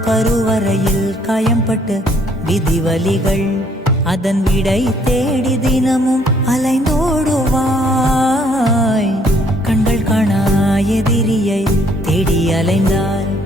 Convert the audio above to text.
கருவறையில் காயம்பட்ட விதிவலிகள் அதன் விடை தேடி தினமும் அலைந்தோடுவாய். கண்கள் காணா எதிரியை தேடி அலைந்தால்